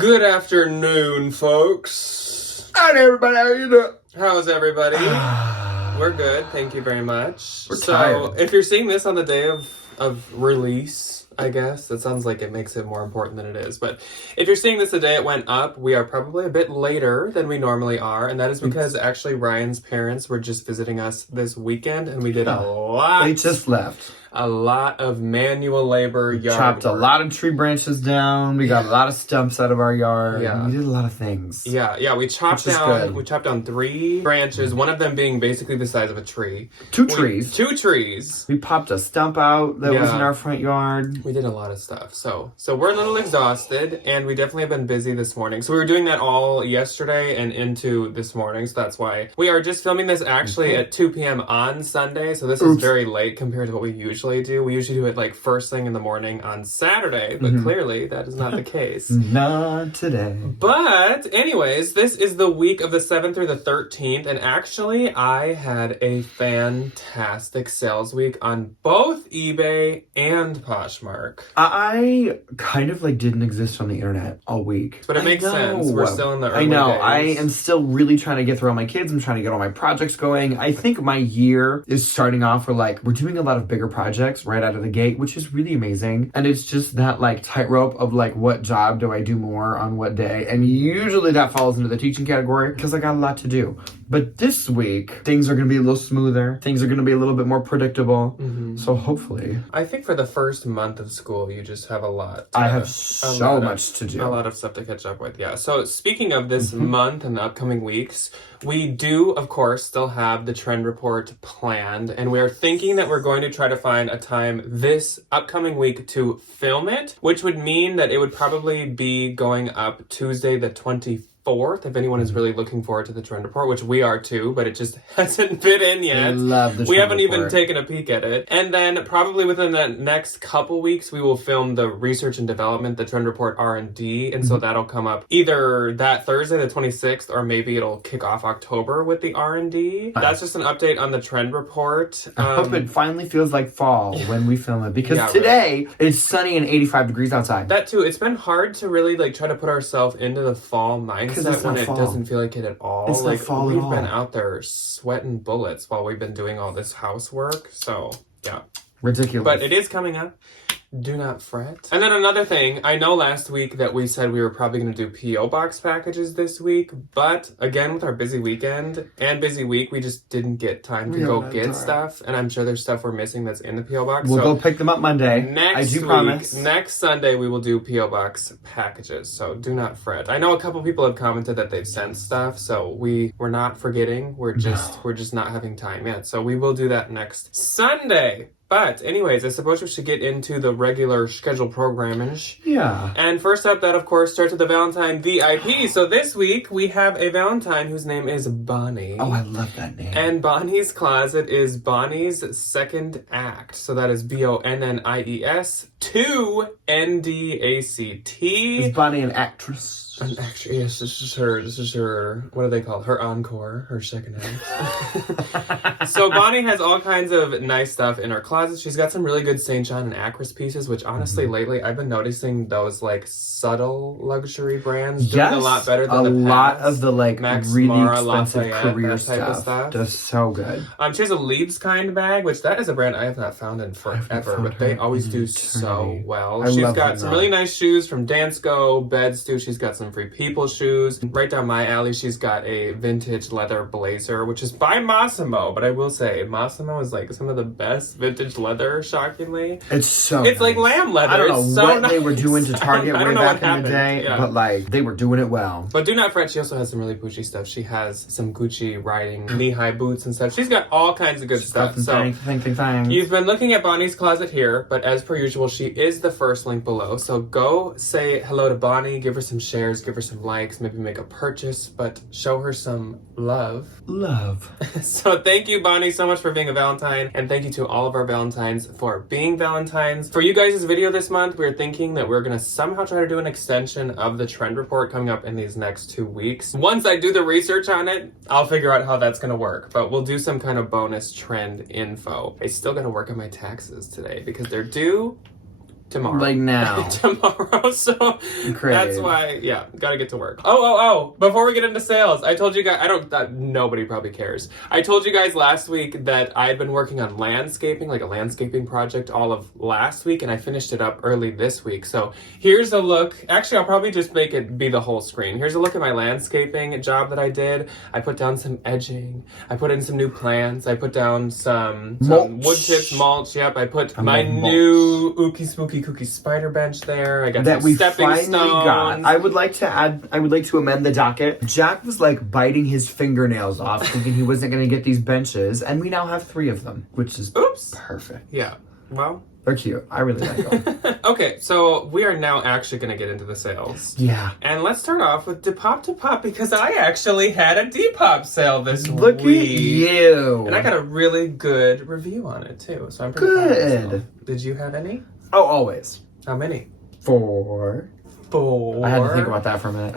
Good afternoon, folks. Hi, everybody. How you doing? How's everybody? We're good. Thank you very much. We're tired. If you're seeing this on the day of release, I guess, that sounds like it makes it more important than it is. But if you're seeing this the day it went up, we are probably a bit later than we normally are. And that is because actually Ryan's parents were just visiting us this weekend and we did a lot. They just left. A lot of manual labor, yard Chopped work. a lot of tree branches down. We got a lot of stumps out of our yard. Yeah. We did a lot of things. Yeah, we chopped down 3 branches, one of them being basically the size of a tree. Two trees. 2 trees. We popped a stump out that was in our front yard. We did a lot of stuff. So we're a little exhausted, and we definitely have been busy this morning. So we were doing that all yesterday and into this morning, so that's why we are just filming this actually at 2 p.m. on Sunday, so this is very late compared to what we usually do. We usually do it like first thing in the morning on Saturday, but clearly that is not the case. Not today. But anyways, this is the week of the 7th through the 13th, and actually I had a fantastic sales week on both eBay and Poshmark. I kind of didn't exist on the internet all week. But it makes sense. We're still in the early days. I am still really trying to get through all my kids. I'm trying to get all my projects going. I think my year is starting off where we're doing a lot of bigger projects right out of the gate, which is really amazing. And it's just that tightrope of what job do I do more on what day? And usually that falls into the teaching category because I got a lot to do. But this week, things are going to be a little smoother. Things are going to be a little bit more predictable. So hopefully. I think for the first month of school, you just have a lot. I have so much to do. A lot of stuff to catch up with, yeah. So speaking of this month and the upcoming weeks, we do, of course, still have the trend report planned. And we are thinking that we're going to try to find a time this upcoming week to film it, which would mean that it would probably be going up Tuesday the 24th, if anyone is really looking forward to the trend report, which we are too, but it just hasn't fit in yet. I love the trend report. We haven't even taken a peek at it. And then probably within the next couple weeks, we will film the research and development, the trend report R&D. And so that'll come up either that Thursday, the 26th, or maybe it'll kick off October with the R&D. That's just an update on the trend report. I hope it finally feels like fall when we film it, because today it's sunny and 85 degrees outside. That too. It's been hard to really try to put ourselves into the fall mindset when it doesn't feel like it at all. It's not fall we've at all. been out there sweating bullets while we've been doing all this housework. So yeah. Ridiculous. But it is coming up. Do not fret. And then another thing, I know last week that we said we were probably going to do P.O. Box packages this week, but again, with our busy weekend and busy week, we just didn't get time to go get stuff, and I'm sure there's stuff we're missing that's in the P.O. Box. We'll go pick them up Monday. Promise. Next Sunday, we will do P.O. Box packages, so do not fret. I know a couple people have commented that they've sent stuff, so we're not forgetting. We're just not having time yet, so we will do that next Sunday. But anyways, I suppose we should get into the regular scheduled programming. Yeah. And first up, that of course starts with the Valentine VIP. So this week we have a Valentine whose name is Bonnie. Oh, I love that name. And Bonnie's closet is Bonnie's second act. So that is BONNIES 2 NDACT. Is Bonnie an actress? An actress, yes, this is her, what do they call it? Her encore, her second act. So Bonnie has all kinds of nice stuff in her closet. She's got some really good St. John and Acris pieces, which honestly lately I've been noticing those subtle luxury brands doing a lot better than the past. A lot of the Max really Mara, expensive Lafayette, career that type of stuff. Does so good. She has a Liebskind bag, which that is a brand I have not found in forever, but they always do so well. She's got some really nice shoes from Dansko, Beds too. She's got some Free People shoes. Right down my alley, she's got a vintage leather blazer, which is by Massimo, but I will say Massimo is some of the best vintage leather, shockingly. It's like lamb leather. I don't know what nice. They were doing to Target way back in the day, yeah. But they were doing it well. But do not fret, she also has some really Gucci stuff. She has some Gucci riding knee-high boots and stuff. She's got all kinds of good stuff. So you've been looking at Bonnie's closet here, but as per usual, she is the first link below. So go say hello to Bonnie, give her some shares, give her some likes, maybe make a purchase, but show her some love. So thank you, Bonnie, so much for being a Valentine, and thank you to all of our Valentines for being Valentines. For you guys' video this month, we're thinking that we're going to somehow try to do an extension of the trend report coming up in these next 2 weeks. Once I do the research on it, I'll figure out how that's going to work, but we'll do some kind of bonus trend info. I still got to work on my taxes today because they're due tomorrow. Like now. Tomorrow, so Great. That's why, yeah, gotta get to work. Oh, before we get into sales, I told you guys, nobody probably cares. I told you guys last week that I had been working on landscaping, like a landscaping project all of last week, and I finished it up early this week. So here's a look. Actually, I'll probably just make it be the whole screen. Here's a look at my landscaping job that I did. I put down some edging. I put in some new plants. I put down some wood chips, mulch. Yep, I put my new Ookie Spooky Cookie spider bench there. I got that some we stepping finally stones. got. I would like to amend the docket. Jack was like biting his fingernails off, thinking he wasn't going to get these benches, and we now have 3 of them, which is perfect. Yeah, well, they're cute. I really like them. Okay, so we are now actually going to get into the sales. Yeah. And let's start off with Depop to Pop, because I actually had a Depop sale this week. Look at you. And I got a really good review on it too, so I'm pretty proud of myself. Did you have any? Oh, always. How many? 4. I had to think about that for a minute.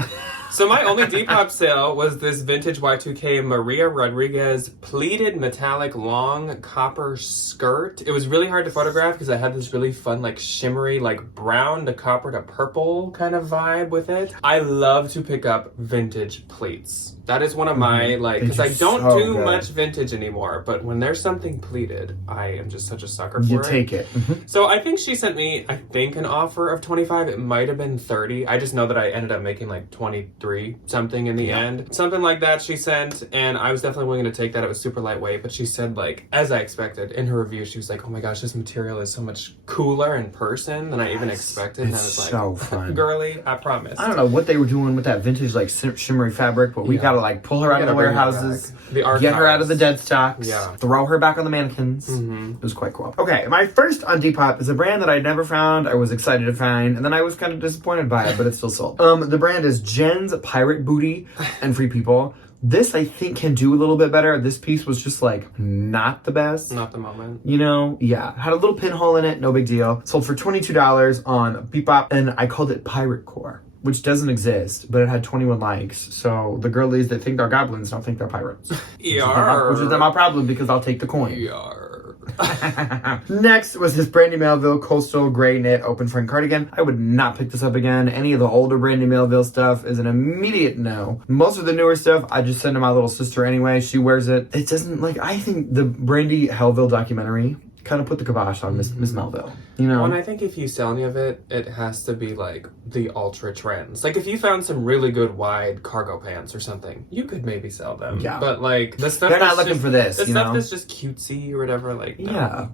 So my only Depop sale was this vintage Y2K Maria Rodriguez pleated metallic long copper skirt. It was really hard to photograph because I had this really fun like shimmery like brown to copper to purple kind of vibe with it. I love to pick up vintage pleats. That is one of my because I don't do much vintage anymore, but when there's something pleated, I am just such a sucker for it. You take it. So I think she sent me, an offer of 25. It might have been 30. I just know that I ended up making like 23 something in the end. Something like that she sent, and I was definitely willing to take that. It was super lightweight, but she said like, as I expected, in her review, she was like, oh my gosh, this material is so much cooler in person than I even expected. And I was like, so fun. Girly, I promise. I don't know what they were doing with that vintage like shimmery fabric, but we gotta like pull her out of the warehouses, get her out of the dead stocks, throw her back on the mannequins. It was quite cool. Okay, my first on Depop is a brand that I'd never found. I was excited to find, and then I was kind of disappointed by it, but it's still sold. The brand is Jen's Pirate Booty and Free People. This, I think, can do a little bit better. This piece was just, like, not the best. Not the moment. You know? Yeah. Had a little pinhole in it. No big deal. Sold for $22 on Bebop, and I called it Pirate Core, which doesn't exist, but it had 21 likes. So the girlies that think they're goblins don't think they're pirates. Which is not my problem because I'll take the coin. Next was this Brandy Melville Coastal Gray Knit Open Front Cardigan. I would not pick this up again. Any of the older Brandy Melville stuff is an immediate no. Most of the newer stuff, I just send to my little sister anyway. She wears it. It doesn't, like, I think the Brandy Hellville documentary kind of put the kibosh on Miss Melville. You know? Well, and I think if you sell any of it, it has to be like the ultra trends. Like if you found some really good wide cargo pants or something, you could maybe sell them. Yeah. But like the stuff they're not looking for this. The stuff that's just cutesy or whatever, like yeah.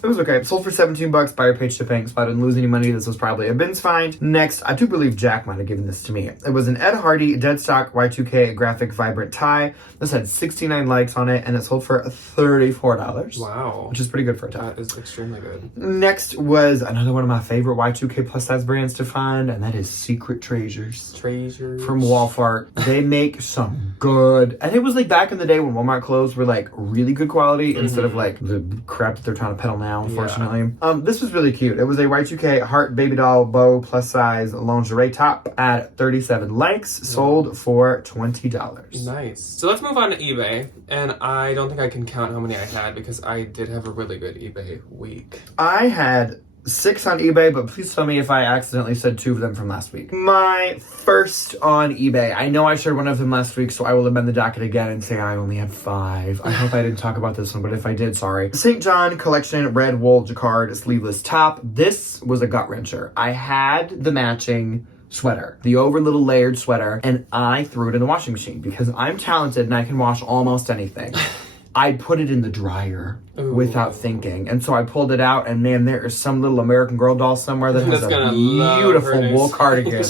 It was okay. Sold for $17 buyer page shipping, so I didn't lose any money. This was probably a bin's find. Next, I do believe Jack might have given this to me. It was an Ed Hardy dead stock Y2K graphic vibrant tie. This had 69 likes on it, and it sold for $34. Wow. Which is pretty good for a tie. That is extremely good. Next was another one of my favorite Y2K plus size brands to find, and that is Secret Treasures. From Walmart. They make some good, and it was like back in the day when Walmart clothes were like really good quality instead of like the crap that they're trying to peddle now, unfortunately. This was really cute. It was a Y2K heart baby doll bow plus size lingerie top at 37 likes, sold for $20. Nice. So let's move on to eBay, and I don't think I can count how many I had because I did have a really good eBay week. I had 6 on eBay, but please tell me if I accidentally said 2 of them from last week. My first on eBay. I know I shared one of them last week, so I will amend the docket again and say I only had 5. I hope I didn't talk about this one, but if I did, sorry. St. John Collection Red Wool Jacquard Sleeveless Top. This was a gut wrencher. I had the matching sweater, the over little layered sweater, and I threw it in the washing machine because I'm talented and I can wash almost anything. I put it in the dryer without thinking. And so I pulled it out, and man, there is some little American Girl doll somewhere that has a beautiful wool cardigan.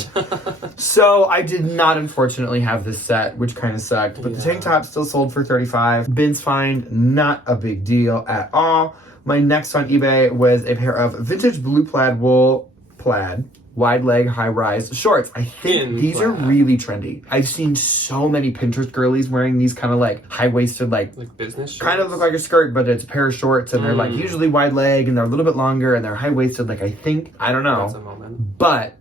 So I did not, unfortunately, have this set, which kind of sucked. But the tank top still sold for $35. Bins find, not a big deal at all. My next on eBay was a pair of vintage blue plaid wide leg high rise shorts. I think these are really trendy. I've seen so many Pinterest girlies wearing these kind of like high waisted like business shorts. Kind of look like a skirt, but it's a pair of shorts, and they're like usually wide leg, and they're a little bit longer, and they're high waisted. Like I don't know. That's a moment. But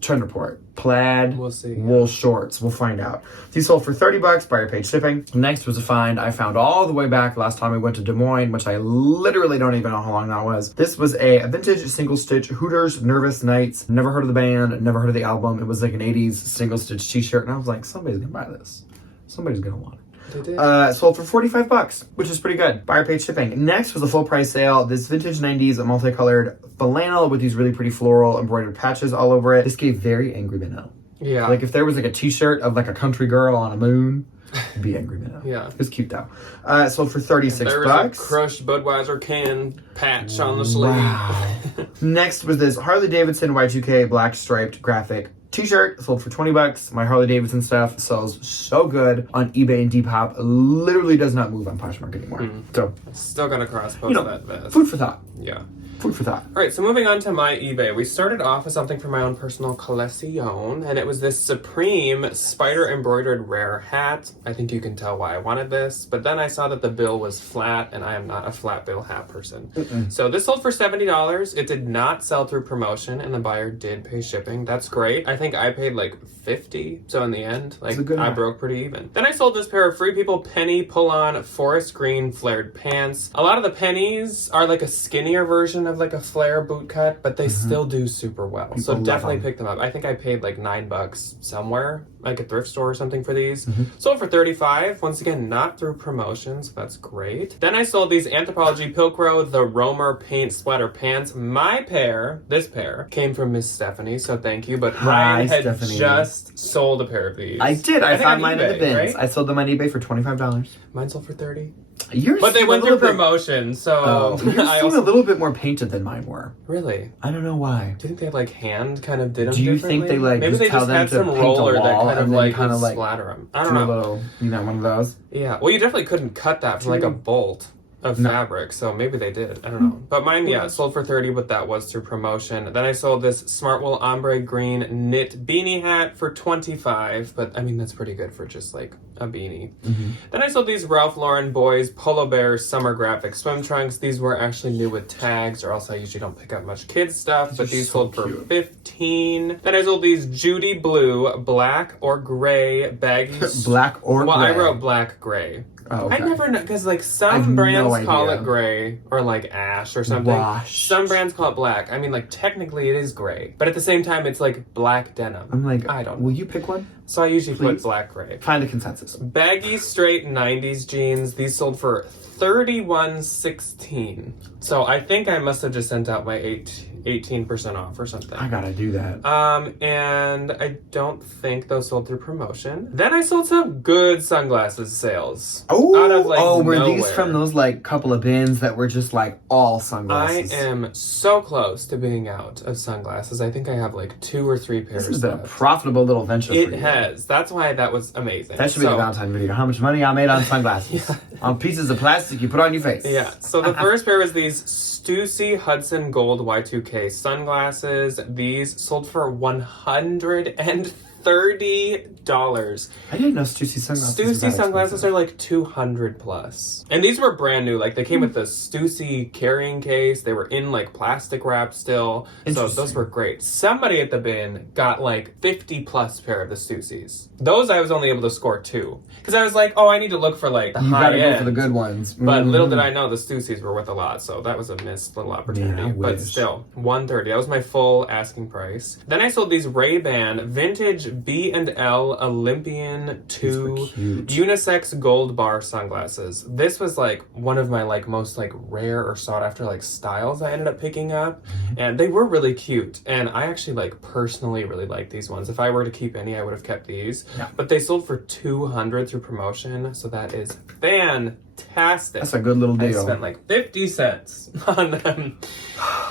trend report. plaid We'll see. wool shorts. We'll find out. These sold for $30, buyer paid shipping. Next was a find I found all the way back last time we went to Des Moines, which I literally don't even know how long that was. This was a vintage single stitch Hooters Nervous Nights. Never heard of the band, never heard of the album. It was like an 80s single stitch t-shirt, and I was like, somebody's gonna buy this. Somebody's gonna want it. Sold for $45, which is pretty good. Buyer paid shipping. Next was a full price sale. This vintage 90s multicolored flannel with these really pretty floral embroidered patches all over it. This gave very Angry Minnow. Yeah. Like if there was like a t-shirt of like a country girl on a moon, it'd be Angry Minnow. Yeah. It was cute though. Sold for $36. There was a crushed Budweiser can patch on the sleeve. Wow. Next was this Harley Davidson Y2K black striped graphic t-shirt. Sold for $20. My Harley Davidson stuff sells so good on eBay and Depop. Literally does not move on Poshmark anymore. So still gonna cross-post that vest. Food for thought. Yeah. Food for thought. All right, so moving on to my eBay. We started off with something for my own personal collection, and it was this Supreme spider embroidered rare hat. I think you can tell why I wanted this, but then I saw that the bill was flat, and I am not a flat bill hat person. So this sold for $70. It did not sell through promotion, and the buyer did pay shipping. That's great. I think I paid like $50, so in the end, like I broke pretty even. Then I sold this pair of Free People penny pull-on forest green flared pants. A lot of the pennies are like a skinnier version of like a flare boot cut, but they still do super well. People so definitely them. pick them up. I think I paid like $9 somewhere, like a thrift store or something for these. Sold for $35. Once again, not through promotions. So that's great. Then I sold these Anthropologie Pilcrow The Roamer paint sweater pants. My pair, this pair, came from Miss Stephanie, so thank you. But Ryan had Stephanie. just sold a pair of these. I did. I found mine eBay, in the bins. right? I sold them on eBay for $25. Mine sold for $30. But they went through promotion, so yours seem a little bit more painted than mine were. Really? I don't know why. Do you think they like hand kind of did them? Do you differently? think they like maybe just they tell just them had to some paint a roller that wall kind of and like kind of would like splatter them? I don't do know. a little, one of those? Yeah. Well, you definitely couldn't cut that from like a bolt of fabric, so maybe they did. I don't know. But mine, sold for $30, but that was through promotion. Then I sold this Smartwool ombre green knit beanie hat for $25, but I mean that's pretty good for just like a beanie. Then I sold these Ralph Lauren boys Polo Bear summer graphic swim trunks. These were actually new with tags, or else I usually don't pick up much kids stuff, but these sold for $15. Then I sold these Judy blue black or gray baggy. Black or well, gray? I wrote black gray. Oh, okay. I never know, because like some brands no call idea. it gray or like ash or something. Washed. Some brands call it black. I mean, like technically it is gray, but at the same time it's like black denim. I'm like, I don't know. Will you pick one? So I usually Please? put black gray. Find a consensus. Baggy straight 90s jeans. These sold for $31.16. So I think I must have just sent out my 18% off or something. I gotta do that. And I don't think those sold through promotion. Then I sold some good sunglasses sales. Out of, like, were these nowhere. from those like couple of bins that were just like all sunglasses? I am so close to being out of sunglasses. I think I have like 2 or 3 pairs. This has been a left. profitable little venture for It you. has. That's why that was amazing. That should be the Valentine video. How much money I made on sunglasses. On pieces of plastic you put on your face. Yeah. So the first pair was these Stussy Hudson Gold Y2K sunglasses. These sold for $130. I didn't know Stussy sunglasses. Stussy sunglasses are like $200 plus. And these were brand new. Like they came with the Stussy carrying case. They were in like plastic wrap still. So those were great. Somebody at the bin got like 50 plus pair of the Stussys. Those I was only able to score 2. Because I was like, oh, I need to look for like the high end. You gotta go for the good ones. But little did I know the Stussys were worth a lot, so that was a missed little opportunity. Yeah, I but wish. still, $130. That was my full asking price. Then I sold these Ray-Ban vintage B&L Olympian 2 unisex gold bar sunglasses. This was like one of my like most like rare or sought after like styles I ended up picking up, and they were really cute. And I actually like personally really like these ones. If I were to keep any, I would have kept these. Yeah. But they sold for $200 through promotion, so that is fantastic. That's a good little deal. I spent like 50 cents on them.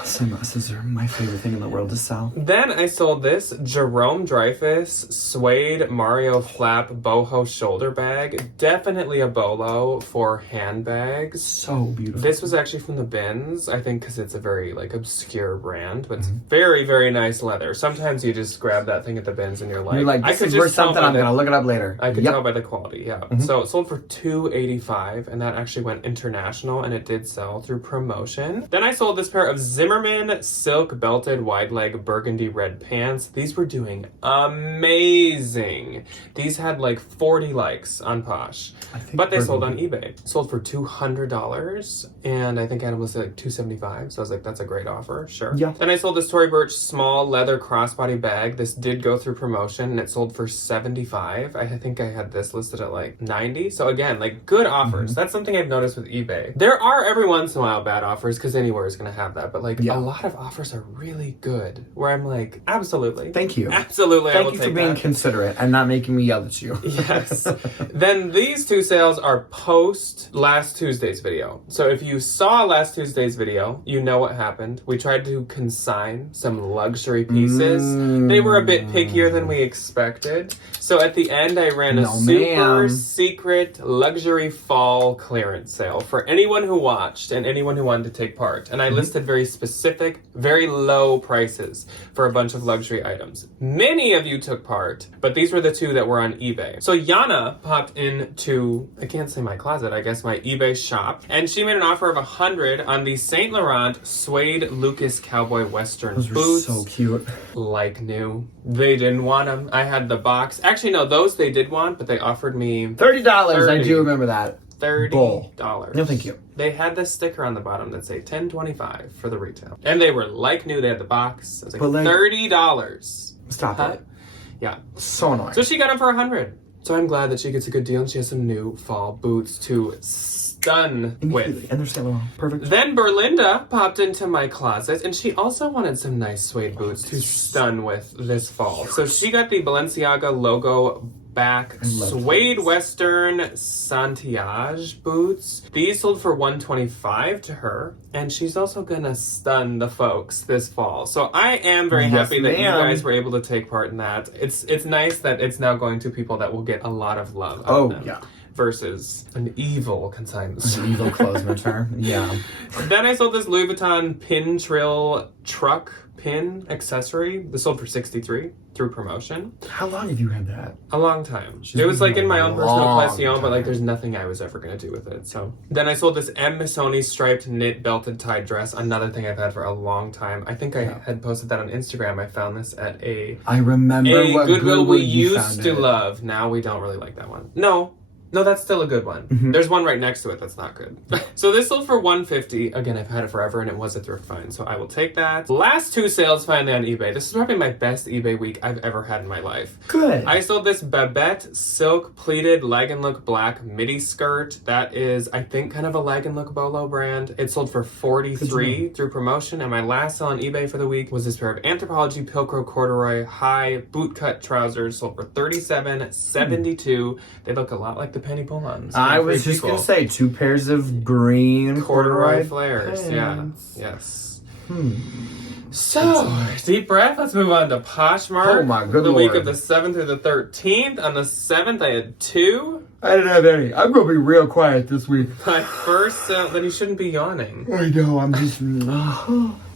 Sunglasses are my favorite thing in the world to sell. Then I sold this Jerome Dreyfuss suede Mario Flap boho shoulder bag. Definitely a bolo for handbags. So beautiful. This was actually from the bins, I think, because it's a very like obscure brand, but it's very, very nice leather. Sometimes you just grab that thing at the bins and you're like, this is worth something, I'm gonna look it up later. I could tell by the quality, yeah. So it sold for $285, and that actually went international, and it did sell through promotion. Then I sold this pair of Zimmermann silk belted wide leg burgundy red pants. These were doing amazing. These had like 40 likes on Posh, but they sold on eBay. Sold for $200, and I think I had them listed at $275. So I was like, that's a great offer, sure. Yeah. Then I sold this Tory Burch small leather crossbody bag. This did go through promotion, and it sold for $75. I think I had this listed at like $90. So again, like good offers. That's something I've noticed with eBay. There are every once in a while bad offers because anywhere is going to have that, but like a lot of offers are really good. Where I'm like, absolutely. Thank you. Absolutely. Thank you for being considerate and not making me yell at you. Yes. Then these two sales are post last Tuesday's video. So if you saw last Tuesday's video, you know what happened. We tried to consign some luxury pieces. They were a bit pickier than we expected. So at the end, I ran a super secret luxury fall clearance sale for anyone who watched and anyone who wanted to take part. And I listed very specific, very low prices for a bunch of luxury items. Many of you took part, but these were the two that were on eBay. So Yana popped into, I can't say my closet, I guess my eBay shop, and she made an offer of $100 on the Saint Laurent suede Lucas Cowboy Western boots. Those were so cute. Like new. They didn't want them. I had the box. Actually, no, those they did want, but they offered me $30. I do remember that. $30. No, thank you. They had this sticker on the bottom that say $10.25 for the retail. And they were like new. They had the box. It was like $30. Stop it. Yeah. So annoying. So she got them for $100. So I'm glad that she gets a good deal, and she has some new fall boots to stun with. And they're Saint Laurent. Perfect. Then Berlinda popped into my closet, and she also wanted some nice suede boots to stun with this fall. So she got the Balenciaga logo back suede Western Santiage boots. These sold for $125 to her, and she's also gonna stun the folks this fall. So I am very happy that you guys were able to take part in that. It's nice that it's now going to people that will get a lot of love out of them. Yeah. Versus an evil consignment store. An evil clothesman store. Yeah. Then I sold this Louis Vuitton pin trill truck pin accessory. This sold for $63 through promotion. How long have you had that? A long time. It was like in my own personal collection, but like there's nothing I was ever going to do with it. So then I sold this M. Missoni striped knit belted tie dress. Another thing I've had for a long time. I think I had posted that on Instagram. I found this at I remember what Goodwill we used to love. Now we don't really like that one. No, that's still a good one. There's one right next to it that's not good. So this sold for $150. Again, I've had it forever, and it was a thrift find, so I will take that. Last two sales finally on eBay. This is probably my best eBay week I've ever had in my life. Good. I sold this Babette silk pleated Leg and Look black midi skirt. That is, I think, kind of a Leg and Look Bolo brand. It sold for $43 through promotion, and my last sale on eBay for the week was this pair of Anthropologie Pilcrow corduroy high bootcut trousers. Sold for $37.72. They look a lot like the penny pull-ons. I was just going to say 2 pairs of green corduroy flares. Pants. Yeah. Yes. So, deep breath. Let's move on to Poshmark. Oh my good The Lord. week of the 7th through the 13th. On the 7th, I had 2. I didn't have any. I'm going to be real quiet this week. My first sale, then you shouldn't be yawning. I know, I'm just...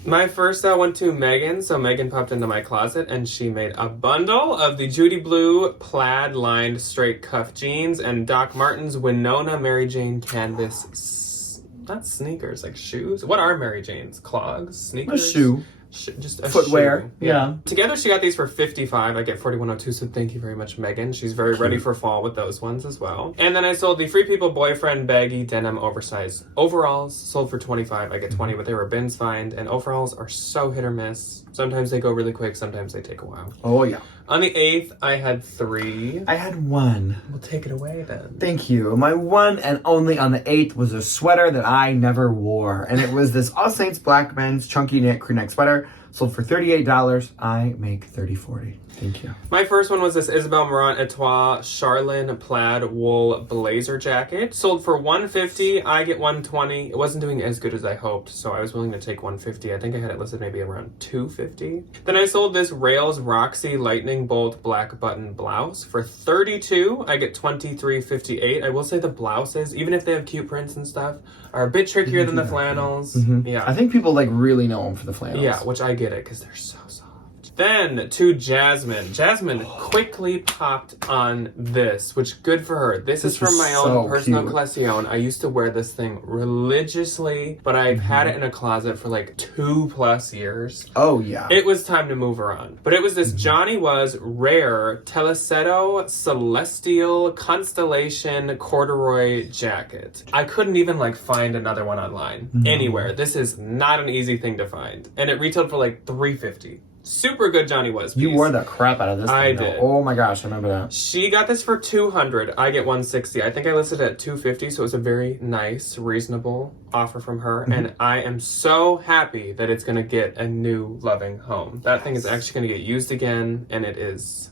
My first sale went to Megan, so Megan popped into my closet and she made a bundle of the Judy Blue plaid lined straight cuff jeans and Doc Martens Winona Mary Jane canvas, not sneakers, like shoes. What are Mary Jane's? Clogs? Sneakers? A shoe. Just a footwear. shoe. Yeah. Together she got these for $55. I get $41.02, so thank you very much, Megan. She's very ready for fall with those ones as well. And then I sold the Free People Boyfriend baggy denim oversized overalls. Sold for $25. I get $20, but they were a bins find. And overalls are so hit or miss. Sometimes they go really quick, sometimes they take a while. Oh, yeah. On the 8th, I had 3. I had 1. We'll take it away then. Thank you. My one and only on the 8th was a sweater that I never wore. And it was this All Saints Black Men's chunky knit crew neck sweater. Sold for $38. I make $30.40. Thank you. My first one was this Isabel Marant Etoile Charlene plaid wool blazer jacket. Sold for $150. I get $120. It wasn't doing as good as I hoped, so I was willing to take $150. I think I had it listed maybe around $250. Then I sold this Rails Roxy Lightning Bolt black button blouse for $32. I get $23.58. I will say the blouses, even if they have cute prints and stuff, are a bit trickier than the flannels. Yeah. I think people like really know them for the flannels. Yeah, which I get it because they're so soft. Then to Jasmine. Jasmine quickly popped on this, which good for her. This is from my own personal collection. I used to wear this thing religiously, but I've had it in a closet for like 2+ years. Oh, yeah. It was time to move her on. But it was this Johnny Was rare Telesetto Celestial Constellation corduroy jacket. I couldn't even like find another one online anywhere. This is not an easy thing to find. And it retailed for like $350. Super good Johnny Was piece. You wore the crap out of this thing, I did. Oh my gosh, I remember that. She got this for $200. I get $160. I think I listed it at $250, so it was a very nice, reasonable offer from her. And I am so happy that it's going to get a new loving home. That thing is actually going to get used again, and it is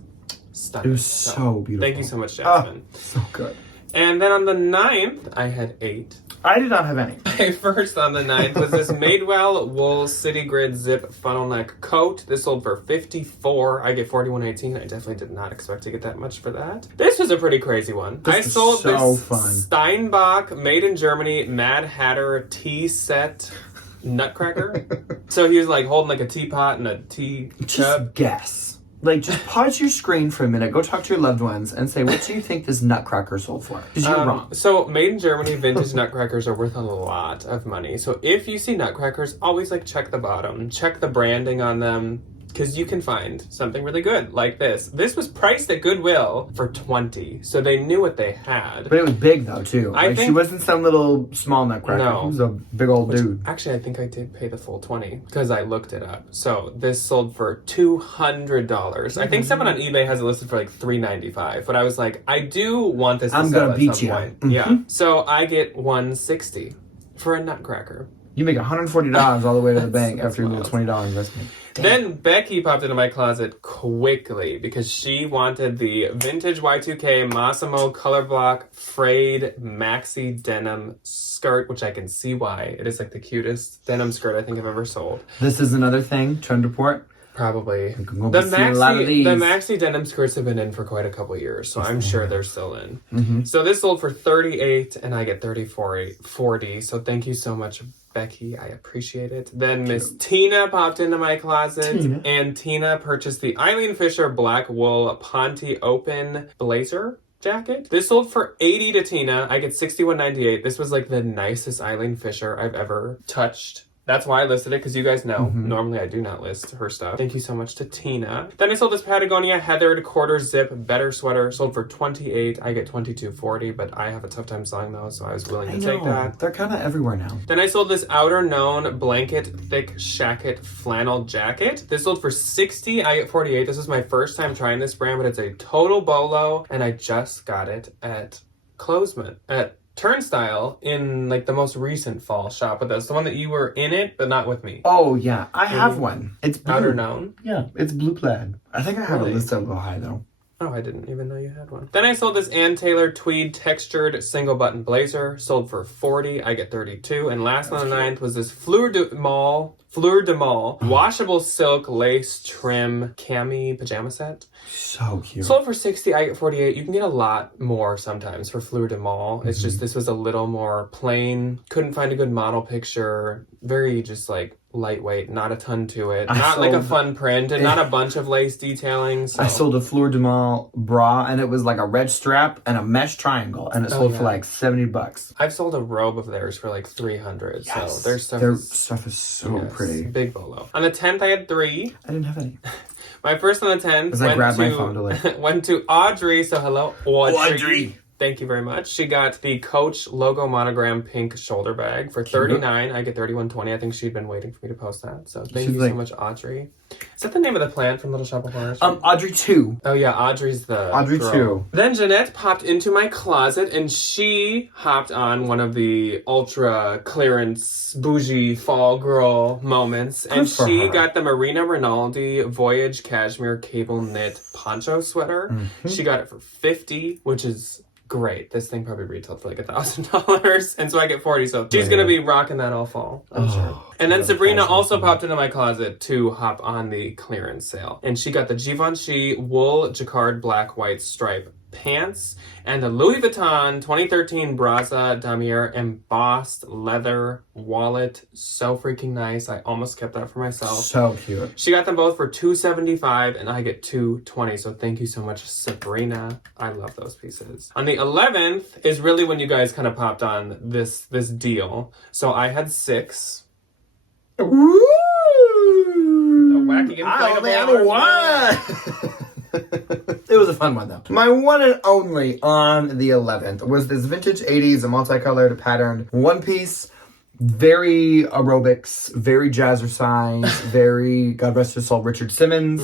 stunning. It was so beautiful. Thank you so much, Jasmine. So good. And then on the 9th, I had 8. I did not have any. My first on the 9th was this Madewell Wool City Grid Zip Funnel Neck Coat. This sold for $54. I get $41.18. I definitely did not expect to get that much for that. This was a pretty crazy one. I sold this Steinbach Made in Germany Mad Hatter tea set nutcracker. So he was like holding like a teapot and a tea cup. Just guess. Like, just pause your screen for a minute, go talk to your loved ones, and say, what do you think this nutcracker sold for? Because you're wrong. So, made in Germany vintage nutcrackers are worth a lot of money. So, if you see nutcrackers, always, like, check the bottom. Check the branding on them. Because you can find something really good, like this. This was priced at Goodwill for $20, so they knew what they had. But it was big, though, too. Like, she wasn't some little small nutcracker. No. He was a big old dude. Actually, I think I did pay the full $20, because I looked it up. So, this sold for $200. I think someone on eBay has it listed for like $395, but I was like, I do want this to sell at some point. Yeah. So, I get $160 for a nutcracker. You make $140 all the way to the bank after your little $20 investment. Damn. Then Becky popped into my closet quickly because she wanted the vintage Y2K Massimo color block frayed maxi denim skirt, which I can see why. It is like the cutest denim skirt I think I've ever sold. This is another thing, trend report. Probably. The maxi denim skirts have been in for quite a couple years, so I'm sure they're still in. So this sold for $38 and I get $34.40. So thank you so much, Becky. I appreciate it. Then Miss Tina popped into my closet, and Tina purchased the Eileen Fisher black wool Ponte open blazer jacket. This sold for $80 to Tina. I get $61.98. This was like the nicest Eileen Fisher I've ever touched. That's why I listed it, because you guys know, normally I do not list her stuff. Thank you so much to Tina. Then I sold this Patagonia heathered quarter zip better sweater, sold for $28. I get $22.40, but I have a tough time selling those, so I was willing to take that. They're kind of everywhere now. Then I sold this outer known blanket thick shacket flannel jacket. This sold for $60. I get $48. This is my first time trying this brand, but it's a total bolo, and I just got it at Turnstile in like the most recent fall shop with us. The one that you were in it, but not with me. Oh, yeah. I have one. It's blue. Outer known? Yeah, it's blue plaid. I think I have it listed a little high, though. Oh, I didn't even know you had one. Then I sold this Ann Taylor tweed textured single button blazer. Sold for $40. I get $32. And last on the 9th was this Fleur de Mal washable silk lace trim cami pajama set. So cute. Sold for $60. I get $48. You can get a lot more sometimes for Fleur de Mal. It's just this was a little more plain. Couldn't find a good model picture. Very just like lightweight, not a ton to it. Not like a fun print and not a bunch of lace detailing. So. I sold a Fleur de Mal bra, and it was like a red strap and a mesh triangle, and it sold for like $70. I've sold a robe of theirs for like $300. Yes. So their stuff is so pretty. Big bolo. On the 10th, I had 3. I didn't have any. My first on the 10th As I grabbed my phone to like. Went to Audrey. So hello, Audrey. Thank you very much. She got the Coach logo monogram pink shoulder bag for $39. I get $31.20. I think she'd been waiting for me to post that. So thank you so much, Audrey. Is that the name of the plant from Little Shop of Horrors? Audrey 2. Oh yeah, Audrey's the Audrey girl. 2. Then Jeanette popped into my closet and she hopped on one of the ultra clearance bougie fall girl moments, and she got the Marina Rinaldi Voyage Cashmere Cable Knit Poncho Sweater. She got it for $50, which is great. This thing probably retailed for like $1,000, and so I get $40. So she's gonna be rocking that all fall, I'm sure. And then Sabrina also popped into my closet to hop on the clearance sale, and she got the Givenchy wool jacquard black white stripe pants, and the Louis Vuitton 2013 Brazza Damier embossed leather wallet. So freaking nice. I almost kept that for myself. So cute. She got them both for $275 and I get $220. So thank you so much, Sabrina. I love those pieces. On the 11th is really when you guys kind of popped on this deal. So I had 6. Woo! Wacky I only have 1. It was a fun one though. My one and only on the 11th was this vintage 80s multicolored patterned one piece. Very aerobics, very jazzercise, very, God rest his soul, Richard Simmons.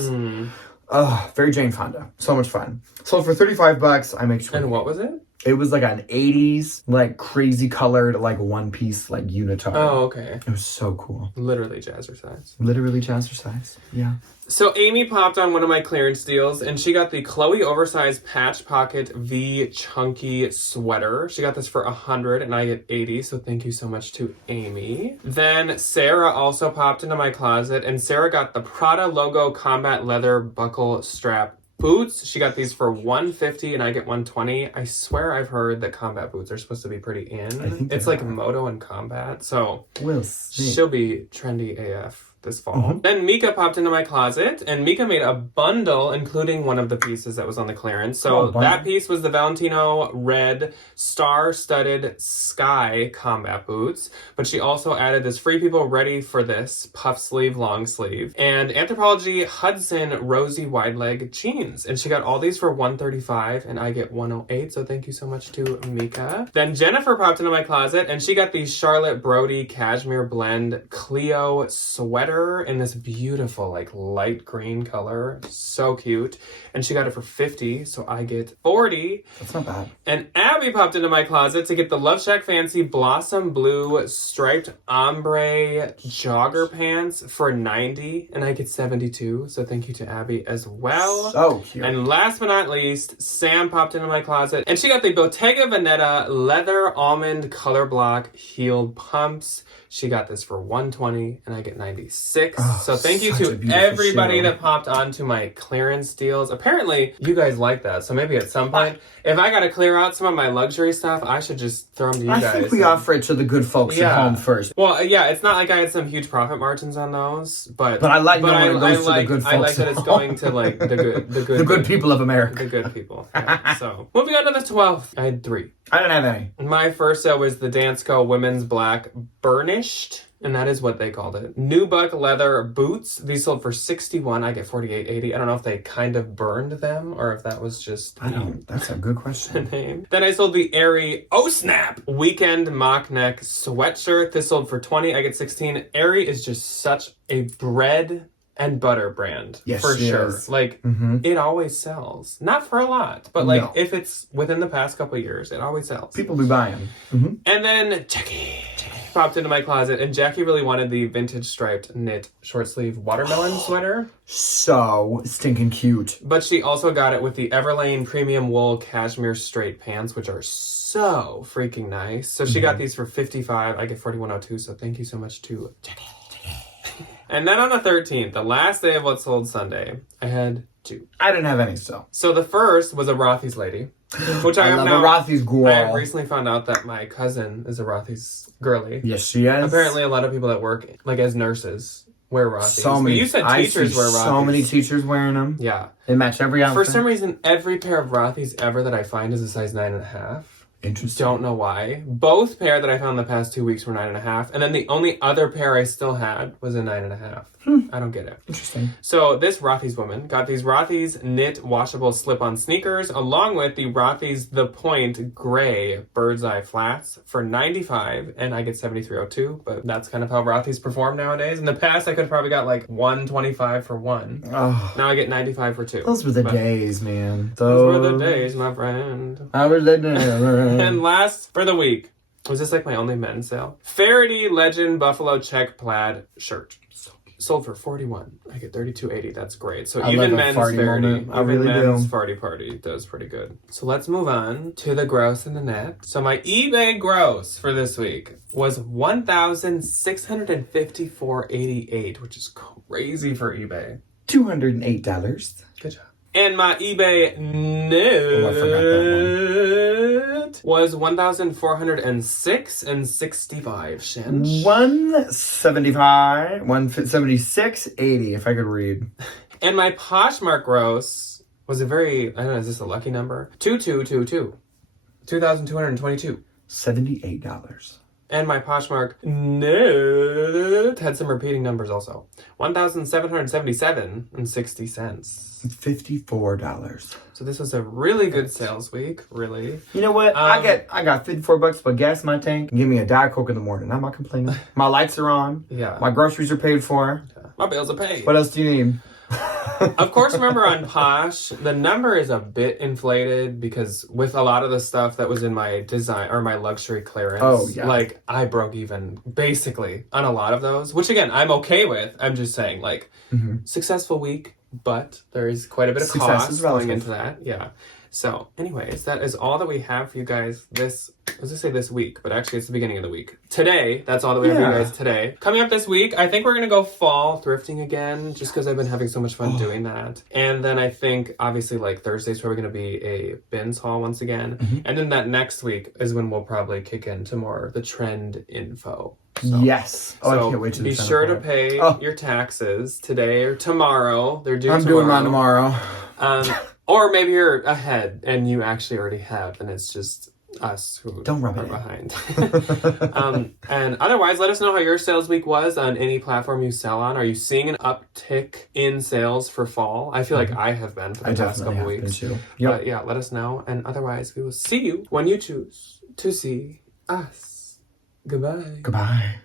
Very Jane Fonda. So much fun. Sold for $35. I make sure. And what was it? It was like an 80s, like crazy colored, like one piece, like unitard. Oh, okay. It was so cool. Literally jazzercise. Literally jazzercise. Yeah. So Amy popped on one of my clearance deals and she got the Chloe oversized patch pocket V chunky sweater. She got this for $100 and I get $80. So thank you so much to Amy. Then Sarah also popped into my closet and Sarah got the Prada logo combat leather buckle strap boots. She got these for $150 and I get $120. I swear I've heard that combat boots are supposed to be pretty in. I think it's like moto and combat. So we'll see. She'll be trendy AF this fall. Then Mika popped into my closet and Mika made a bundle including one of the pieces that was on the clearance. So that piece was the Valentino red star-studded sky combat boots, but she also added this Free People Ready for This puff sleeve long sleeve and Anthropologie Hudson rosy wide leg jeans, and she got all these for $135 and I get $108. So thank you so much to Mika. Then Jennifer popped into my closet and she got the Charlotte Brody cashmere blend Clio sweater in this beautiful like light green color. So cute. And she got it for $50, so I get $40. That's not bad. And Abby popped into my closet to get the Love Shack Fancy Blossom Blue striped ombre jogger pants for $90 and I get $72. So thank you to Abby as well. So cute. And last but not least, Sam popped into my closet and she got the Bottega Veneta leather almond color block heeled pumps. She got this for $120 and I get $96. So thank you to everybody that popped onto my clearance deals. Apparently, you guys like that. So maybe at some point, if I got to clear out some of my luxury stuff, I should just throw them to you guys. I think we offer it to the good folks at home first. Well, yeah, it's not like I had some huge profit margins on those, but I like knowing it goes to the good folks. I like that it's going to like the good people of America. The good people. Yeah. So moving on to the 12th, I had 3. I didn't have any. My first sale was the Danceco Women's Black Burnished, and that is what they called it. Nubuck leather boots. These sold for $61. I get $48.80. I don't know if they kind of burned them or if that was just that's a good question. the name. Then I sold the Aerie Oh Snap Weekend mock neck sweatshirt. This sold for $20. I get $16. Aerie is just such a bread and butter brand. Yes, for sure. is. Like it always sells. Not for a lot, but like if it's within the past couple of years, it always sells. People be buying. And then Jackie popped into my closet and Jackie really wanted the vintage striped knit short sleeve watermelon sweater. So stinking cute. But she also got it with the Everlane premium wool cashmere straight pants, which are so freaking nice. So she got these for $55. I get $41.02. So thank you so much to Jackie. And then on the 13th, the last day of What Sold Sunday, I had 2. I didn't have any still. So the first was a Rothy's lady, which I love now. a Rothy's girl. I have recently found out that my cousin is a Rothy's girly. Yes, she is. Apparently, a lot of people that work like as nurses wear Rothy's. So many. But you said teachers wear Rothy's. So many teachers wearing them. Yeah, they match every outfit. For some reason, every pair of Rothy's ever that I find is a size 9.5. Interesting. Don't know why. Both pair that I found the past 2 weeks were 9.5, and then the only other pair I still had was a 9.5. I don't get it. Interesting. So this Rothy's woman got these Rothy's knit washable slip-on sneakers along with the Rothy's The Point gray bird's eye flats for $95 and I get $73.02, but that's kind of how Rothy's perform nowadays. In the past I could have probably got like $125 for one. Oh, now I get $95 for 2. Those were the days, man. Those were the days, my friend. I was And last for the week, was this like my only men's sale? Faraday Legend Buffalo Check Plaid shirt. Sold for $41. I get $32.80. That's great. So even men's Faraday, even men's Farty Party does pretty good. So let's move on to the gross in the net. So my eBay gross for this week was $1,654.88, which is crazy for eBay. $208. Good job. And my eBay net I forgot that was $1,406.65. 176.80 if I could read. And my Poshmark gross was a very, I don't know, is this a lucky number? 2222. 2,222. $78. And my Poshmark net had some repeating numbers also. $1,777.60. $54. So this was a really good sales week, really. You know what? I got $54 for gas in my tank. Give me a Diet Coke in the morning. I'm not complaining. My lights are on. Yeah. My groceries are paid for. Yeah. My bills are paid. What else do you need? Of course, remember on Posh, the number is a bit inflated because with a lot of the stuff that was in my design or my luxury clearance, like I broke even basically on a lot of those, which again, I'm okay with. I'm just saying like successful week, but there is quite a bit of cost going into that. Yeah. So anyways, that is all that we have for you guys this week, but actually it's the beginning of the week. Today, that's all that we have for you guys today. Coming up this week, I think we're going to go fall thrifting again, just because I've been having so much fun doing that. And then I think, obviously, like Thursday's probably going to be a bins haul once again. And then that next week is when we'll probably kick into more of the trend info. So, yes. Oh, so I can't wait to be sure to pay your taxes today or tomorrow. They're due tomorrow. I'm doing mine tomorrow. Or maybe you're ahead and you actually already have, and it's just us who don't rub are it behind. And otherwise, let us know how your sales week was on any platform you sell on. Are you seeing an uptick in sales for fall? I feel like I have been for the past couple weeks. Too. But yeah, let us know. And otherwise, we will see you when you choose to see us. Goodbye. Goodbye.